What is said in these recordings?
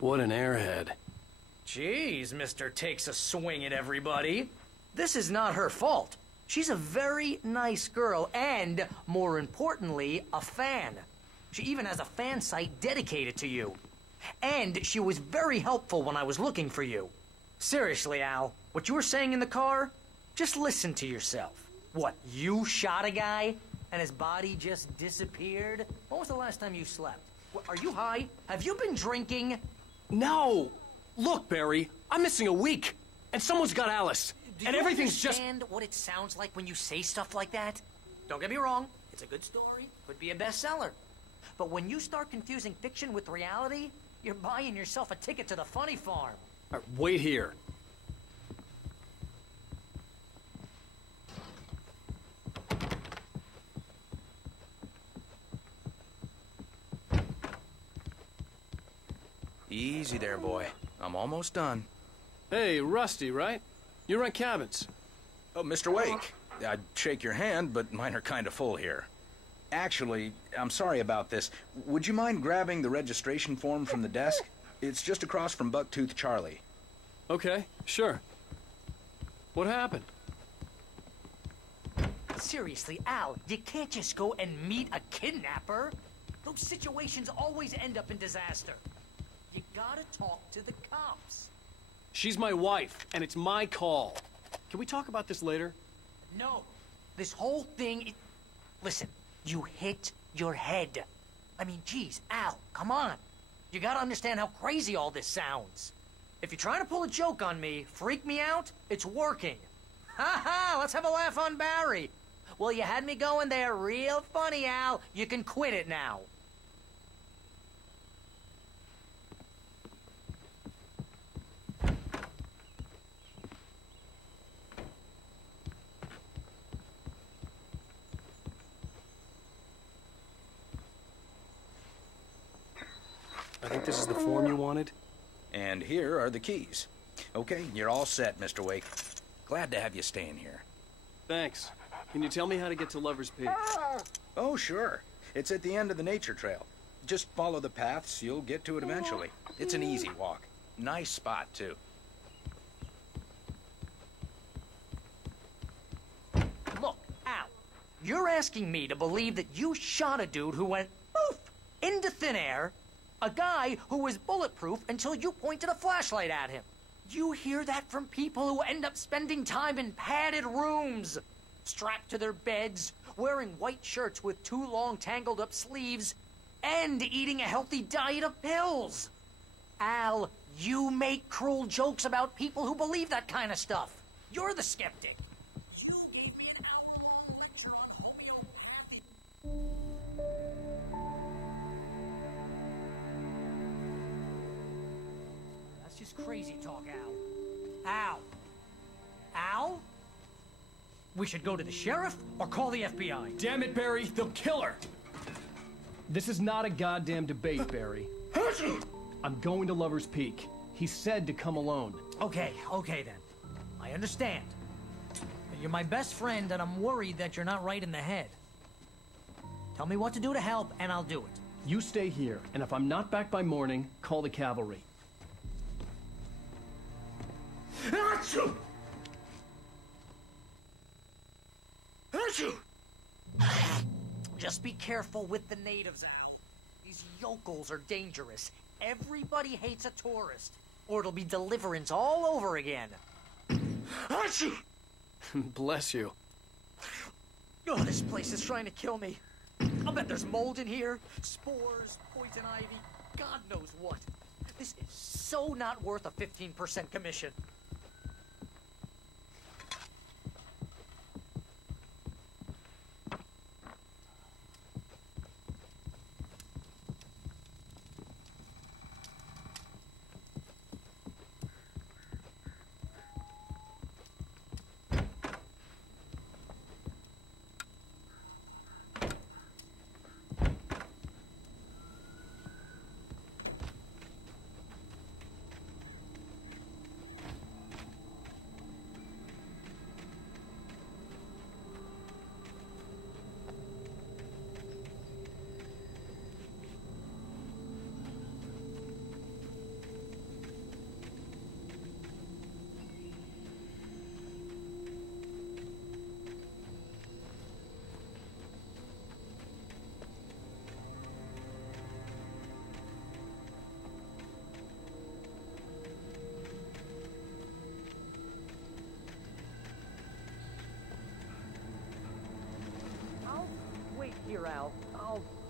What an airhead. Jeez, Mr. Takes a Swing at Everybody. This is not her fault. She's a very nice girl and, more importantly, a fan. She even has a fan site dedicated to you. And she was very helpful when I was looking for you. Seriously, Al, what you were saying in the car, just listen to yourself. What, you shot a guy and his body just disappeared? When was the last time you slept? Are you high? Have you been drinking? No! Look, Barry, I'm missing a week, and someone's got Alice. Do and you everything's understand what it sounds like when you say stuff like that? Don't get me wrong, it's a good story, could be a bestseller. But when you start confusing fiction with reality, you're buying yourself a ticket to the funny farm. All right, wait here. Easy there, boy. I'm almost done. Hey, Rusty, right? You rent cabins. Oh, Mr. Wake. I'd shake your hand, but mine are kind of full here. Actually, I'm sorry about this. Would you mind grabbing the registration form from the desk? It's just across from Bucktooth Charlie. Okay, sure. What happened? Seriously, Al, you can't just go and meet a kidnapper. Those situations always end up in disaster. You gotta talk to the cops. She's my wife, and it's my call. Can we talk about this later? No. This whole thing... Listen, you hit your head. I mean, geez, Al, come on. You gotta understand how crazy all this sounds. If you're trying to pull a joke on me, freak me out, it's working. Ha ha, let's have a laugh on Barry. Well, you had me going there real funny, Al. You can quit it now. I think this is the form you wanted. And here are the keys. Okay, you're all set, Mr. Wake. Glad to have you staying here. Thanks. Can you tell me how to get to Lover's Peak? Oh, sure. It's at the end of the nature trail. Just follow the paths, you'll get to it eventually. It's an easy walk. Nice spot, too. Look, Al, you're asking me to believe that you shot a dude who went poof into thin air, a guy who was bulletproof until you pointed a flashlight at him. You hear that from people who end up spending time in padded rooms, strapped to their beds, wearing white shirts with too long tangled up sleeves, and eating a healthy diet of pills. Al, you make cruel jokes about people who believe that kind of stuff. You're the skeptic. You gave me an hour-long lecture on homeopathy. That's just crazy talk, Al. Al? Al? We should go to the sheriff or call the FBI. Damn it, Barry, they'll kill her! This is not a goddamn debate, Barry. I'm going to Lover's Peak. He said to come alone. Okay then. I understand. You're my best friend, and I'm worried that you're not right in the head. Tell me what to do to help, and I'll do it. You stay here, and if I'm not back by morning, call the cavalry. Achoo! Achoo! Just be careful with the natives, Al. These yokels are dangerous. Everybody hates a tourist, or it'll be Deliverance all over again. Achoo! Bless you. Oh, this place is trying to kill me. I'll bet there's mold in here, spores, poison ivy, God knows what. This is so not worth a 15% commission.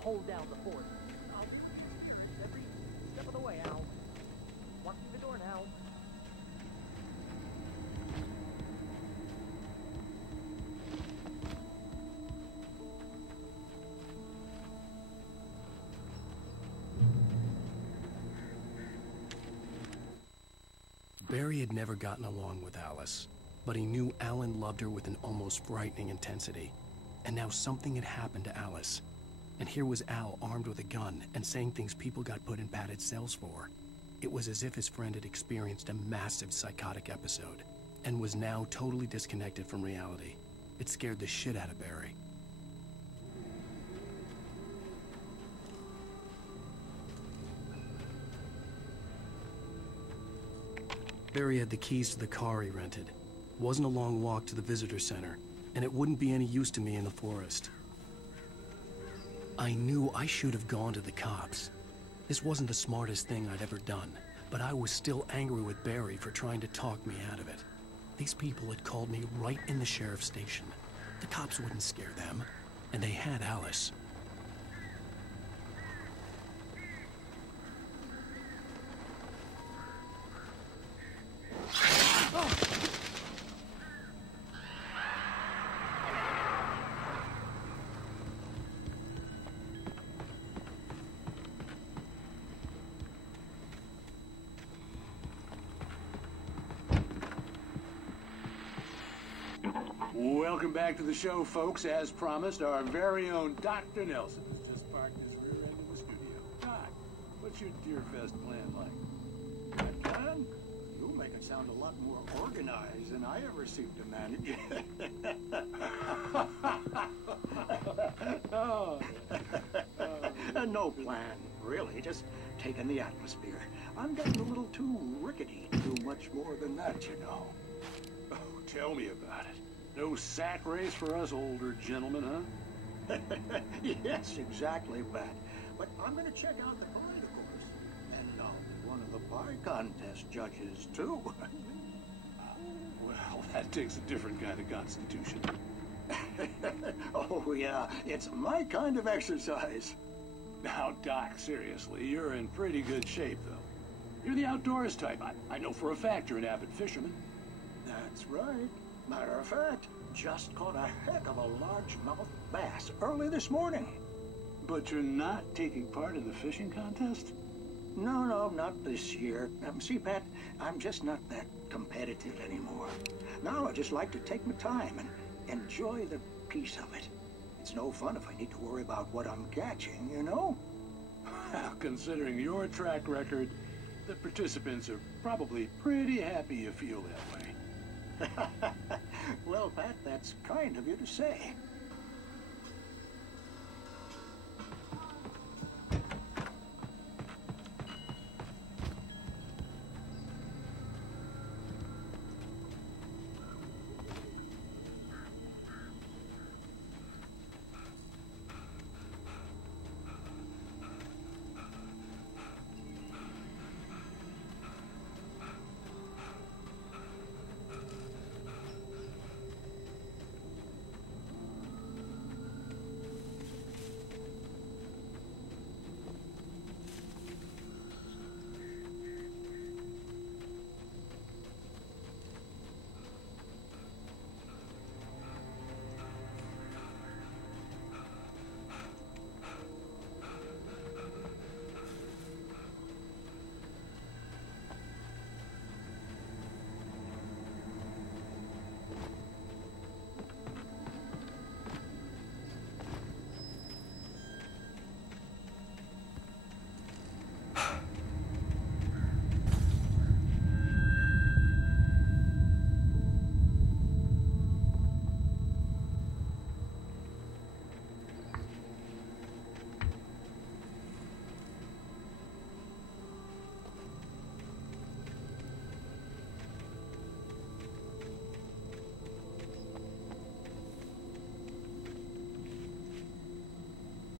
hold down the fort. I'll every step of the way, Al. Walk through the door now. Barry had never gotten along with Alice, but he knew Alan loved her with an almost frightening intensity. And now something had happened to Alice. And here was Al armed with a gun and saying things people got put in padded cells for. It was as if his friend had experienced a massive psychotic episode and was now totally disconnected from reality. It scared the shit out of Barry. Barry had the keys to the car he rented. It wasn't a long walk to the visitor center, and it wouldn't be any use to me in the forest. I knew I should have gone to the cops. This wasn't the smartest thing I'd ever done, but I was still angry with Barry for trying to talk me out of it. These people had called me right in the sheriff's station. The cops wouldn't scare them, and they had Alice. Welcome back to the show, folks. As promised, our very own Dr. Nelson has just parked his rear end in the studio. Doc, what's your Deerfest plan like? That plan? You'll make it sound a lot more organized than I ever seem to manage. No plan, really. Just taking the atmosphere. I'm getting a little too rickety to do much more than that, you know. Oh, tell me about it. No sack race for us older gentlemen, huh? Yes, exactly, Pat. But I'm going to check out the parade, of course. And I'll be one of the pie contest judges, too. Well, that takes a different kind of constitution. Oh, yeah. It's my kind of exercise. Now, Doc, seriously, you're in pretty good shape, though. You're the outdoors type. I know for a fact you're an avid fisherman. That's right. Matter of fact, just caught a heck of a largemouth bass early this morning. But you're not taking part in the fishing contest? No, not this year. See, Pat, I'm just not that competitive anymore. Now I just like to take my time and enjoy the peace of it. It's no fun if I need to worry about what I'm catching, you know? Well, considering your track record, the participants are probably pretty happy you feel that way. Well, Pat, that's kind of you to say.